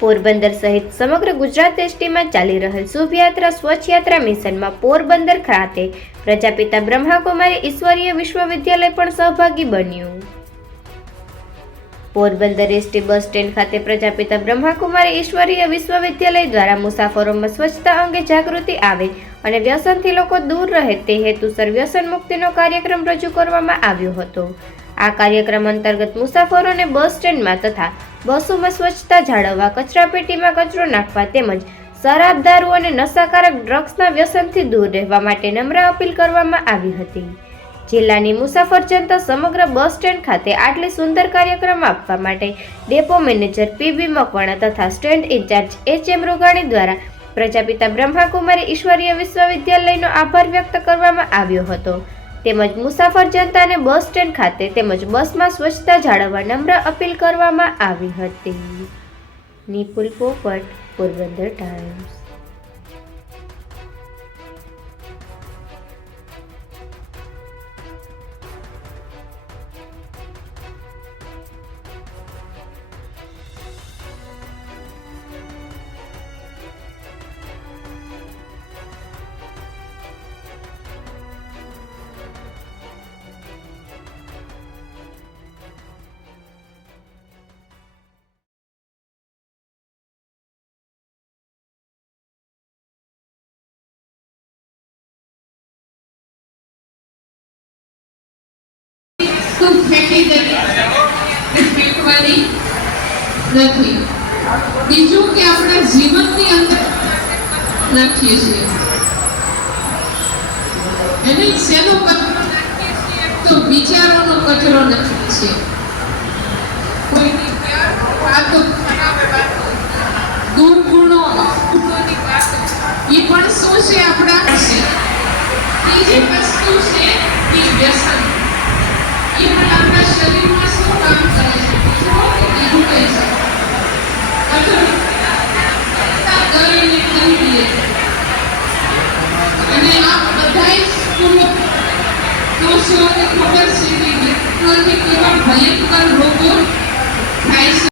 પોરબંદર સહિત સમગ્ર ગુજરાત એસટીમાં ચાલી રહેલ શુભયાત્રા સ્વચ્છ યાત્રા મિશનમાં પોરબંદર ખાતે પ્રજાપિતા બ્રહ્માકુમારી ઈશ્વરીય વિશ્વવિદ્યાલય પણ સહભાગી બન્યું। પોરબંદર એસટી બસ સ્ટેન્ડ ખાતે પ્રજાપિતા બ્રહ્માકુમારી ઈશ્વરીય વિશ્વવિદ્યાલય દ્વારા મુસાફરોમાં સ્વચ્છતા અંગે જાગૃતિ આવે અને વ્યસનથી લોકો દૂર રહે તે હેતુસર વ્યસન મુક્તિનો કાર્યક્રમ રજૂ કરવામાં આવ્યો હતો। આ કાર્યક્રમ અંતર્ગત મુસાફરોને બસ સ્ટેન્ડમાં તથા બસોમાં સ્વચ્છતા જાળવવા, કચરાપેટીમાં કચરો નાખવા તેમજ શરાબ, દારૂ અને નશાકારક ડ્રગ્સના વ્યસનથી દૂર રહેવા માટે નમ્ર અપીલ કરવામાં આવી હતી। જિલ્લાની મુસાફર જનતા સમગ્ર બસ સ્ટેન્ડ ખાતે આટલી સુંદર કાર્યક્રમ આપવા માટે ડેપો મેનેજર પીબી મકવાણા તથા સ્ટેન્ડ ઇન્ચાર્જ એચએમ રૂગાણી દ્વારા પ્રજાપિતા બ્રહ્માકુમારી ઈશ્વરીય વિશ્વવિદ્યાલયનો આભાર વ્યક્ત કરવામાં આવ્યો હતો। તેમજ મુસાફર જનતાને બસ સ્ટેન્ડ ખાતે તેમજ બસમાં સ્વચ્છતા જાળવવા નમ્ર અપીલ કરવામાં આવી હતી। નિપુલ પોપટ, પોરબંદર ટાઈમ્સ। ફેંકી ફેંકવાની નથી। બીજું કે આપણા જીવનની અંદર નાખીએ છીએ એને શેનો કચરો નાખીએ છીએ તો વિચારોનો કચરો નાખીએ છીએ। કોઈની વાતો, ખરાબ વાતો, દુર્ગુણો, અપૂર્ણની વાતો એ પણ શું છે આપણા છે। ત્રીજી વસ્તુ છે એ વ્યસન। ये अपना शरीर में શું કામ કરે છે બીજું કહે છે કરીને કરી દે અને આ બધા સ્કૂલો દોષોને ખબર છે કે કેવા ભયંકર રોગો થાય છે।